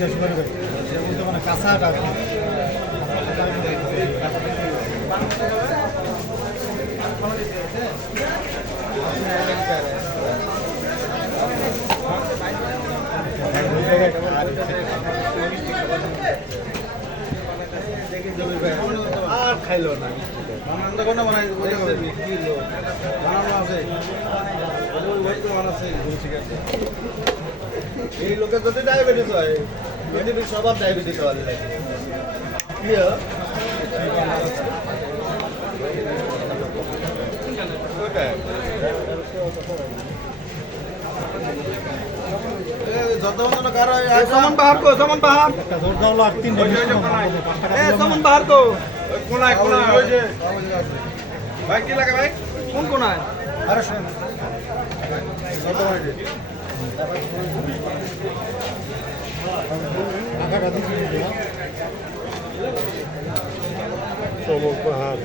শেষ করে দেবে সে বলতে মানে কাঁচাটা আর খাইলো না বানানো আছে এই লোকের যদি ডায়াবেটিস হয় পৃথিবীর সবার ডায়াবেটিস হয় सामान बाहर को सामान बाहर सामान बाहर को ভাই কি লাগে ভাই कौन कौन है আরে শোন পাহাড়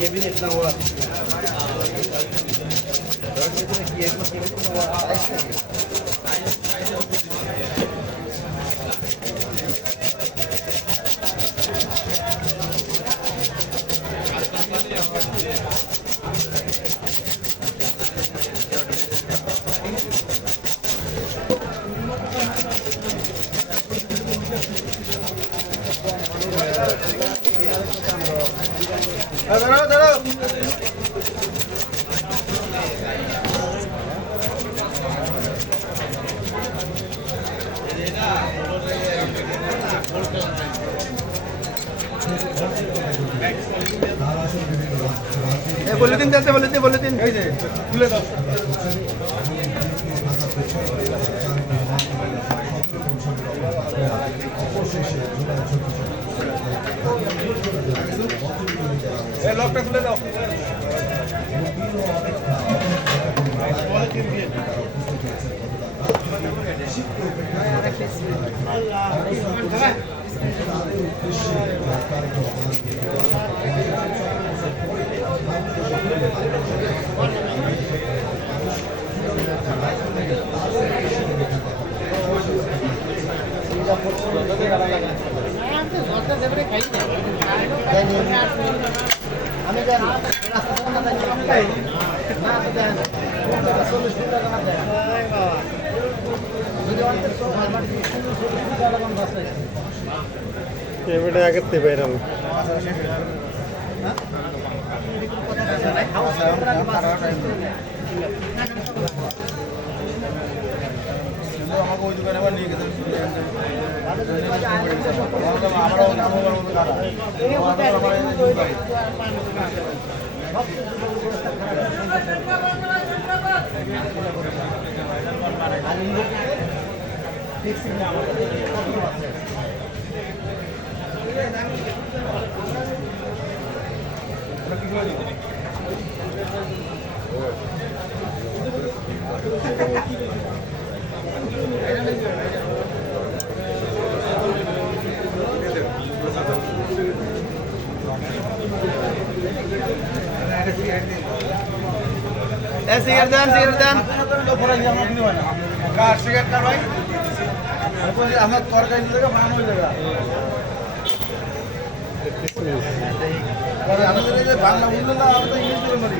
कैबिनेट ना हुआ बोले दिन जाते बोले दिन खुले दाও এই লকটা খুলে দাও আমি জানি রাস্তা কোনটা যাই না তো দেন 40 টাকা না দেন যদি অনেক সব আমার 40 টাকা দাম বাস আছে এবারে আগেতে বাইরাম আমাকে ওই দোকানে আবার নিয়ে গেছেন আমরাও নামও सिगरेट दान কার সিগারেট কার ভাই আমার তরকারি জায়গা বানানো হয়ে যাবে আমাদের এই যে বাংলা বললো না আমরা তো ইংলিশ বলে মারি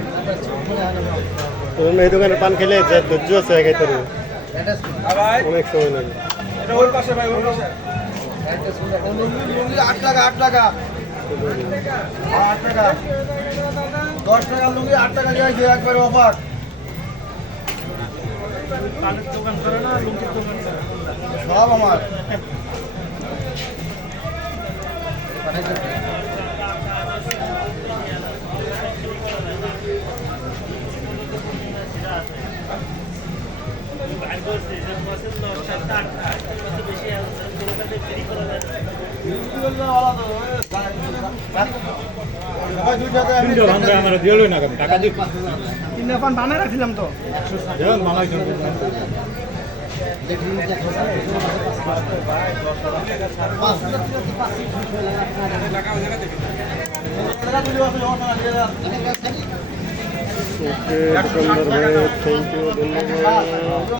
তুমি এই দোকানে পান খেলে যা ধৈর্য আছে আগে তোর ভাই অনেক সময় লাগে এটা ওর পাশে ভাই ওর পাশে 8 টাকা 8 টাকা 8 টাকা 10 টাকা লুঙ্গি 8 টাকা দিয়ে আছে একবারে অফার পানের দোকান করে না লুঙ্গির দোকান করে সব আমার বেশি তিনটা পান বানায় রাখছিলাম তো। ওকে দোকানদার ভাই থ্যাংক ইউ ধন্যবাদ